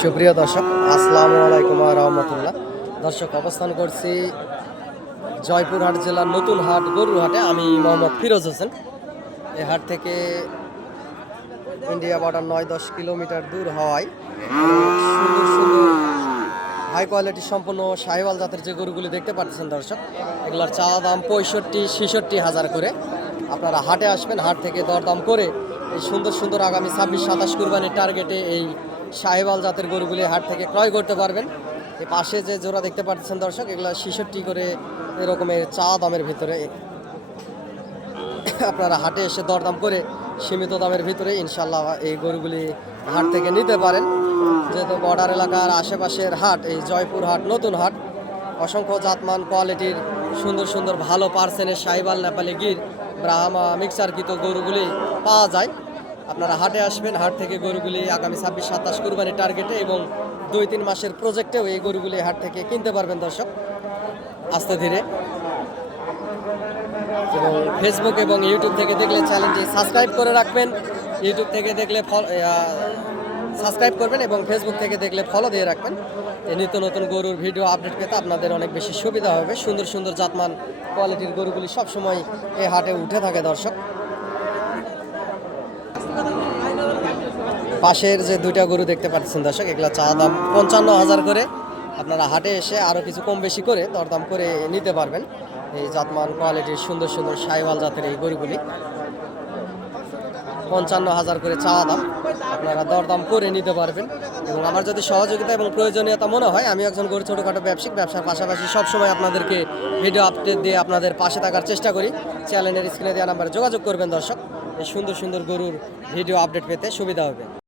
সুপ্রিয় দর্শক, আসসালামু আলাইকুম ওয়া রাহমাতুল্লাহ। দর্শক, অবস্থান করছি জয়পুরহাট জেলার নতুন হাট গরুর হাটে। আমি মোহাম্মদ ফিরোজ হোসেন। এই হাট থেকে ইন্ডিয়া বর্ডার ৯-১০ কিলোমিটার দূর হওয়ায় সুন্দর সুন্দর হাই কোয়ালিটি সম্পন্ন শাহিওয়াল জাতের যে গরুগুলি দেখতে পাচ্ছেন দর্শক, এগুলোর চা দাম ৬৫-৬৬ হাজার করে। আপনারা হাটে আসবেন, হাট থেকে দরদাম করে এই সুন্দর সুন্দর আগামী ২৬-২৭ কুরবানির টার্গেটে এই শাহিওয়াল জাতের গরুগুলি হাট থেকে ক্রয় করতে পারবেন। এই পাশে যে জোড়া দেখতে পাচ্ছেন দর্শক, এগুলো ৬৬ করে এরকমের চা দামের ভিতরে আপনারা হাটে এসে দরদাম করে সীমিত দামের ভিতরে ইনশাল্লাহ এই গরুগুলি হাট থেকে নিতে পারেন। যেহেতু বর্ডার এলাকার আশেপাশের হাট, এই জয়পুর হাট নতুন হাট, অসংখ্য জাতমান কোয়ালিটির সুন্দর সুন্দর ভালো পার্সেন্টের শাহিওয়াল, নেপালি গির, ব্রাহ্মা মিক্সারকৃত গরুগুলি পাওয়া যায়। আপনারা হাটে আসবেন, হাট থেকে গরুগুলি আগামী ২৬-২৭ কুরবানির টার্গেটে এবং ২-৩ মাসের প্রজেক্টেও এই গরুগুলি হাট থেকে কিনতে পারবেন দর্শক, আস্তে ধীরে। এবং ফেসবুক এবং ইউটিউব থেকে দেখলে চ্যানেলটি সাবস্ক্রাইব করে রাখবেন। ইউটিউব থেকে দেখলে সাবস্ক্রাইব করবেন এবং ফেসবুক থেকে দেখলে ফলো দিয়ে রাখবেন। এই নিত্য নতুন গরুর ভিডিও আপডেট পেতে আপনাদের অনেক বেশি সুবিধা হবে। সুন্দর সুন্দর জাতমান কোয়ালিটির গরুগুলি সবসময় এই হাটে উঠে থাকে দর্শক। পাশের যে দুইটা গরু দেখতে পাচ্ছেন দর্শক, এগুলা চা দাম ৫৫,০০০ করে। আপনারা হাটে এসে আরও কিছু কম বেশি করে দরদাম করে নিতে পারবেন। এই জাতমান কোয়ালিটির সুন্দর সুন্দর শাহিওয়াল জাতের এই গরুগুলি ৫৫,০০০ করে চা দাম, আপনারা দরদাম করে নিতে পারবেন। এবং আমার যদি সহযোগিতা এবং প্রয়োজনীয়তা মনে হয়, আমি একজন গরু ছোটোখাটো ব্যবসার পাশাপাশি সবসময় আপনাদেরকে ভিডিও আপডেট দিয়ে আপনাদের পাশে থাকার চেষ্টা করি। চ্যানেলের স্ক্রিনে দেওয়া নাম্বারে যোগাযোগ করবেন দর্শক, এই সুন্দর সুন্দর গরুর ভিডিও আপডেট পেতে সুবিধা হবে।